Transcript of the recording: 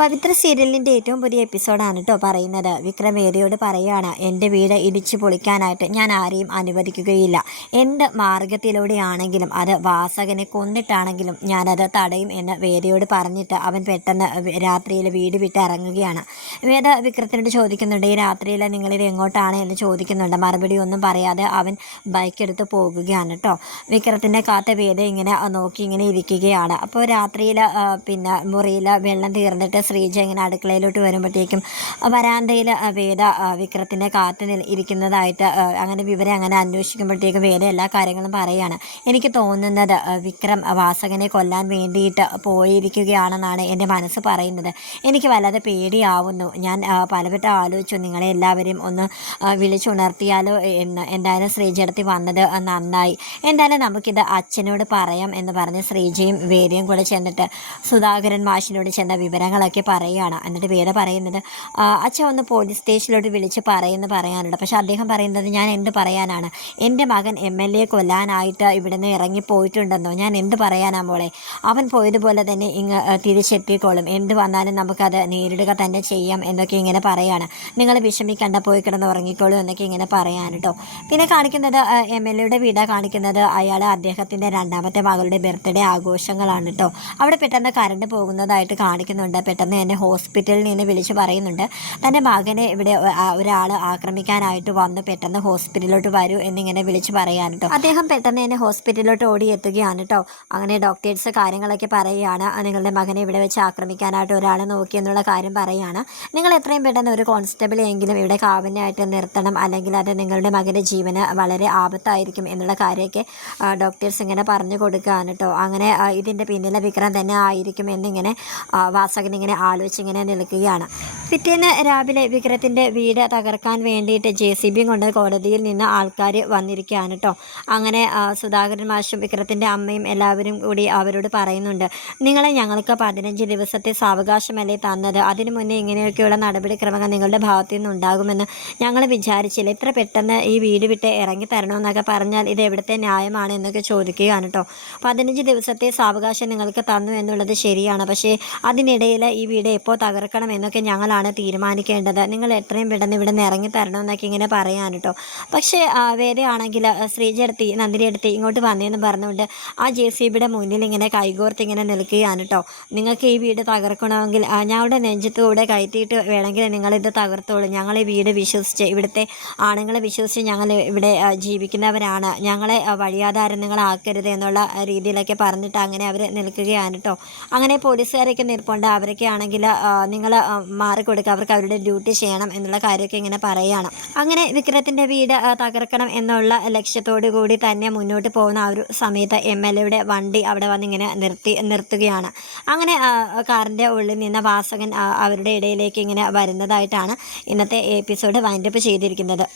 പവിത്ര സീരിയലിൻ്റെ ഏറ്റവും പുതിയ എപ്പിസോഡാണ് കേട്ടോ പറയുന്നത്. വിക്രം വേദിയോട് പറയുകയാണ്, എൻ്റെ വീട് ഇടിച്ചു പൊളിക്കാനായിട്ട് ഞാൻ ആരെയും അനുവദിക്കുകയില്ല. എന്ത് മാർഗത്തിലൂടെയാണെങ്കിലും അത് വാസകനെ കൊന്നിട്ടാണെങ്കിലും ഞാനത് തടയും എന്ന് വേദിയോട് പറഞ്ഞിട്ട് അവൻ പെട്ടെന്ന് രാത്രിയിൽ വീട് വിട്ട് ഇറങ്ങുകയാണ്. വേദ വിക്രത്തിനോട് ചോദിക്കുന്നുണ്ട്, ഈ രാത്രിയിൽ നിങ്ങളിത് എങ്ങോട്ടാണ് എന്ന് ചോദിക്കുന്നുണ്ട്. മറുപടി ഒന്നും പറയാതെ അവൻ ബൈക്കെടുത്ത് പോകുകയാണ് കേട്ടോ. വിക്രത്തിൻ്റെ കാത്ത വേദ ഇങ്ങനെ നോക്കി ഇങ്ങനെ ഇരിക്കുകയാണ്. അപ്പോൾ രാത്രിയിൽ മുറിയിൽ വെള്ളം തീർന്നിട്ട് ശ്രീജ ഇങ്ങനെ അടുക്കളയിലോട്ട് വരുമ്പോഴത്തേക്കും വരാന്തയിൽ വേദ വിക്രത്തിനെ ഇരിക്കുന്നതായിട്ട് അങ്ങനെ വിവരം അങ്ങനെ അന്വേഷിക്കുമ്പോഴത്തേക്കും വേദ എല്ലാ കാര്യങ്ങളും പറയുകയാണ്. എനിക്ക് തോന്നുന്നത് വിക്രം വാസകനെ കൊല്ലാൻ വേണ്ടിയിട്ട് പോയിരിക്കുകയാണെന്നാണ് എൻ്റെ മനസ്സ് പറയുന്നത്. എനിക്ക് വല്ലാതെ പേടിയാവുന്നു. ഞാൻ പലവട്ടം ആലോചിച്ചു നിങ്ങളെ എല്ലാവരെയും ഒന്ന് വിളിച്ചുണർത്തിയാലോ എന്ന്. എന്തായാലും ശ്രീജയടുത്ത് വന്നത് നന്നായി. എന്തായാലും നമുക്കിത് അച്ഛനോട് പറയാം എന്ന് പറഞ്ഞ് ശ്രീജയും വേദയും കൂടെ ചെന്നിട്ട് സുധാകരൻ മാഷിനോട് ചെന്ന വിവരങ്ങളൊക്കെ പറയുകയാണ്. എന്നിട്ട് വേദ പറയുന്നത്, അച്ഛൻ ഒന്ന് പോലീസ് സ്റ്റേഷനിലോട്ട് വിളിച്ച് പറയാനുണ്ട്. പക്ഷെ അദ്ദേഹം പറയുന്നത്, ഞാൻ എന്ത് പറയാനാണ്? എൻ്റെ മകൻ MLA കൊല്ലാനായിട്ട് ഇവിടുന്ന് ഇറങ്ങിപ്പോയിട്ടുണ്ടെന്നോ? ഞാൻ എന്ത് പറയാനാ മോളെ? അവൻ പോയതുപോലെ തന്നെ തിരിച്ചെത്തിക്കോളും. എന്ത് വന്നാലും നമുക്കത് നേരിടുക തന്നെ ചെയ്യാം എന്നൊക്കെ ഇങ്ങനെ പറയാണ്. നിങ്ങൾ വിഷമിക്കണ്ട, പോയി കിടന്ന് ഉറങ്ങിക്കോളൂ എന്നൊക്കെ ഇങ്ങനെ പറയാൻ കേട്ടോ. പിന്നെ കാണിക്കുന്നത് MLAയുടെ വീടാ കാണിക്കുന്നത്. അയാൾ അദ്ദേഹത്തിൻ്റെ രണ്ടാമത്തെ മകളുടെ ബർത്ത്ഡേ ആഘോഷങ്ങളാണ് കേട്ടോ. അവിടെ പെട്ടെന്ന് കറണ്ട് പോകുന്നതായിട്ട് കാണിക്കുന്നുണ്ട്. പെട്ടെന്ന് തന്നെ ഹോസ്പിറ്റലിൽ നിന്ന് വിളിച്ച് പറയുന്നുണ്ട്, തൻ്റെ മകനെ ഇവിടെ ഒരാൾ ആക്രമിക്കാനായിട്ട് വന്ന് പെട്ടെന്ന് ഹോസ്പിറ്റലിലോട്ട് വരൂ എന്നിങ്ങനെ വിളിച്ച് പറയാൻ കേട്ടോ. അദ്ദേഹം പെട്ടെന്ന് തന്നെ ഹോസ്പിറ്റലിലോട്ട് ഓടിയെത്തുകയാണ് കേട്ടോ. അങ്ങനെ ഡോക്ടേഴ്സ് കാര്യങ്ങളൊക്കെ പറയുകയാണ്, നിങ്ങളുടെ മകനെ ഇവിടെ വെച്ച് ആക്രമിക്കാനായിട്ട് ഒരാൾ നോക്കിയെന്നുള്ള കാര്യം പറയുകയാണ്. നിങ്ങൾ എത്രയും പെട്ടെന്ന് ഒരു കോൺസ്റ്റബിളെങ്കിലും ഇവിടെ കാവലിനായിട്ട് നിർത്തണം, അല്ലെങ്കിൽ അത് നിങ്ങളുടെ മകൻ്റെ ജീവന് വളരെ ആപത്തായിരിക്കും എന്നുള്ള കാര്യമൊക്കെ ഡോക്ടേഴ്സ് ഇങ്ങനെ പറഞ്ഞു കൊടുക്കുകയാണ് കേട്ടോ. അങ്ങനെ ഇതിൻ്റെ പിന്നിലെ വിക്രം തന്നെ ആയിരിക്കും എന്നിങ്ങനെ വാസകൻ ഇങ്ങനെ ആലോചിച്ചിങ്ങനെ നിൽക്കുകയാണ്. പിറ്റേന്ന് രാവിലെ വിക്രത്തിൻ്റെ വീട് തകർക്കാൻ വേണ്ടിയിട്ട് JCB കൊണ്ട് കോടതിയിൽ നിന്ന് ആൾക്കാർ വന്നിരിക്കുകയാണ് കേട്ടോ. അങ്ങനെ സുധാകരൻ മാഷും വിക്രത്തിൻ്റെ അമ്മയും എല്ലാവരും കൂടി അവരോട് പറയുന്നുണ്ട്, നിങ്ങളെ ഞങ്ങൾക്ക് 15 ദിവസത്തെ സാവകാശമല്ലേ തന്നത്? അതിനു മുന്നേ ഇങ്ങനെയൊക്കെയുള്ള നടപടിക്രമങ്ങൾ നിങ്ങളുടെ ഭാഗത്തു നിന്നുണ്ടാകുമെന്ന് ഞങ്ങൾ വിചാരിച്ചില്ല. ഇത്ര പെട്ടെന്ന് ഈ വീട് വിട്ട് ഇറങ്ങി തരണമെന്നൊക്കെ പറഞ്ഞാൽ ഇത് എവിടുത്തെ ന്യായമാണ് എന്നൊക്കെ ചോദിക്കുകയാണ് കേട്ടോ. 15 ദിവസത്തെ സാവകാശം നിങ്ങൾക്ക് തന്നു എന്നുള്ളത് ശരിയാണ്, പക്ഷേ അതിനിടയിൽ ഈ വീട് എപ്പോൾ തകർക്കണം എന്നൊക്കെ ഞങ്ങളാണ് തീരുമാനിക്കേണ്ടത്. നിങ്ങൾ എത്രയും പെട്ടെന്ന് ഇവിടെ നിന്ന് ഇറങ്ങി തരണമെന്നൊക്കെ ഇങ്ങനെ പറയാൻ കേട്ടോ. പക്ഷേ വേദയാണെങ്കിൽ ശ്രീജടുത്തി നന്ദിനിയെടുത്ത് ഇങ്ങോട്ട് വന്നതെന്ന് പറഞ്ഞുകൊണ്ട് ആ JCBയുടെ മുന്നിൽ ഇങ്ങനെ കൈകോർത്ത് ഇങ്ങനെ നിൽക്കുകയാണ് കേട്ടോ. നിങ്ങൾക്ക് ഈ വീട് തകർക്കണമെങ്കിൽ ഞങ്ങളുടെ നെഞ്ചത്തൂടെ കയറ്റിയിട്ട് വേണമെങ്കിൽ നിങ്ങളിത് തകർത്തോളൂ. ഞങ്ങൾ ഈ വീട് വിശ്വസിച്ച്, ഇവിടുത്തെ ആണുങ്ങളെ വിശ്വസിച്ച് ഞങ്ങൾ ഇവിടെ ജീവിക്കുന്നവരാണ്. ഞങ്ങളെ വഴിയാധാരങ്ങളാക്കരുത് എന്നുള്ള രീതിയിലൊക്കെ പറഞ്ഞിട്ട് അങ്ങനെ അവർ നിൽക്കുകയാണ് കേട്ടോ. അങ്ങനെ പോലീസുകാരൊക്കെ നിൽപ്പുണ്ട്. അവരൊക്കെ ആണെങ്കിൽ നിങ്ങൾ മാറിക്കൊടുക്കുക, അവർക്ക് അവരുടെ ഡ്യൂട്ടി ചെയ്യണം എന്നുള്ള കാര്യമൊക്കെ ഇങ്ങനെ പറയുകയാണ്. അങ്ങനെ വിക്രത്തിൻ്റെ വീട് തകർക്കണം എന്നുള്ള ലക്ഷ്യത്തോടു കൂടി തന്നെ മുന്നോട്ട് പോകുന്ന ആ ഒരു സമയത്ത് MLAയുടെ വണ്ടി അവിടെ വന്നിങ്ങനെ നിർത്തുകയാണ്. അങ്ങനെ കാറിൻ്റെ ഉള്ളിൽ നിന്ന് വാസകൻ അവരുടെ ഇടയിലേക്ക് ഇങ്ങനെ വരുന്നതായിട്ടാണ് ഇന്നത്തെ എപ്പിസോഡ് വൈൻഡപ്പ് ചെയ്തിരിക്കുന്നത്.